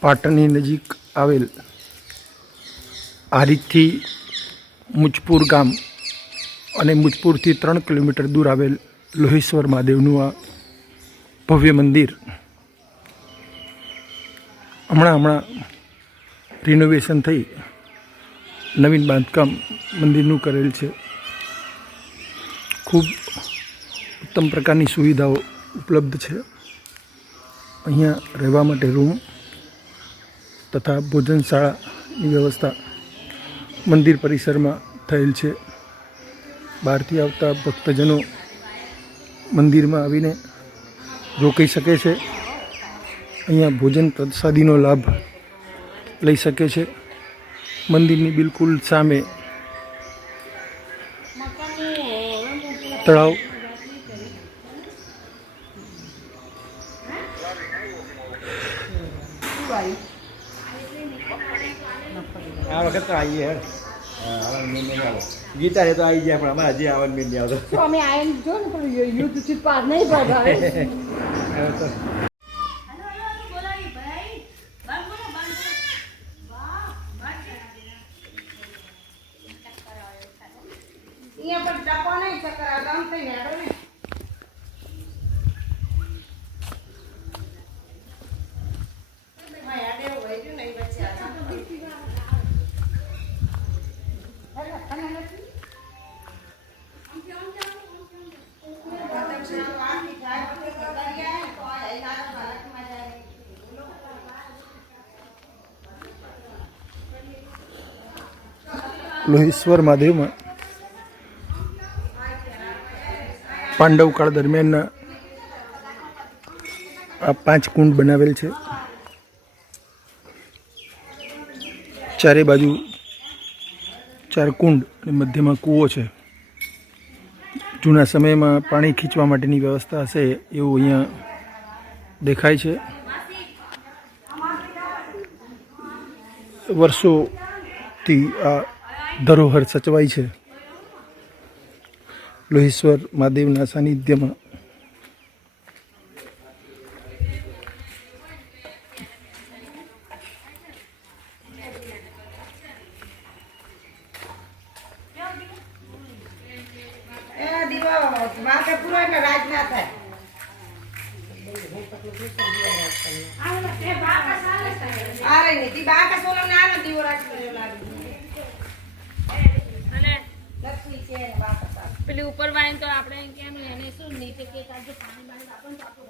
પાટણની નજીક આવેલ આરીથી મુજપુર ગામ અને મુજપુરથી ત્રણ કિલોમીટર દૂર આવેલ લોહેશ્વર મહાદેવનું આ ભવ્ય મંદિર. હમણાં હમણાં રિનોવેશન થઈ. નવીન બાંધકામ મંદિરનું કરેલ છે. ખૂબ ઉત્તમ પ્રકારની સુવિધાઓ ઉપલબ્ધ છે. અહીંયા રહેવા માટે રૂમ તથા ભોજનશાળાની વ્યવસ્થા મંદિર પરિસરમાં થયેલ છે. બહારથી આવતા ભક્તજનો મંદિરમાં આવીને રોકાઈ શકે છે. અહીંયા ભોજન પ્રસાદીનો લાભ લઈ શકે છે. મંદિરની બિલકુલ સામે તળાવ આ વખત તો આવીએ હેડ. ગીતા એ તો આવી ગયા પણ અમારે હજી આવન મેં નહીં આવતો. અમે આયન જો ને પણ યુદ્ધથી પાર નહીં પડતા હવે તો અહીંયા પણ ટપો નહીં ચક્કર આ ગામ થઈને હેડો ને હા, હેડે એવું હોય છે ને, એ વચ્ચે આ. આખી જાય પછી બગાડી આવે ને તો આ એના તો ભારતમાં જાય. લોહેશ્વર મહાદેવમાં પાંડવકાળ દરમિયાનના આ પાંચ કુંડ બનાવેલ છે. ચારે બાજુ ચાર કુંડ અને મધ્યમાં કૂવો છે. જૂના સમયમાં પાણી ખીંચવા માટેની વ્યવસ્થા હશે એવું અહીંયા દેખાય છે. વર્ષોથી આ ધરોહર સચવાઈ છે. લોહેશ્વર મહાદેવના સાનિધ્યમાં. આ રે પૂરો એટલે રાજ ના દીવો રાજ કર્યો લાગે લક્ષ્મી છે ને બાકા પેલી ઉપર વાળીને તો આપણે કેમ એને શું નીચે કે પાણી બાણી આપો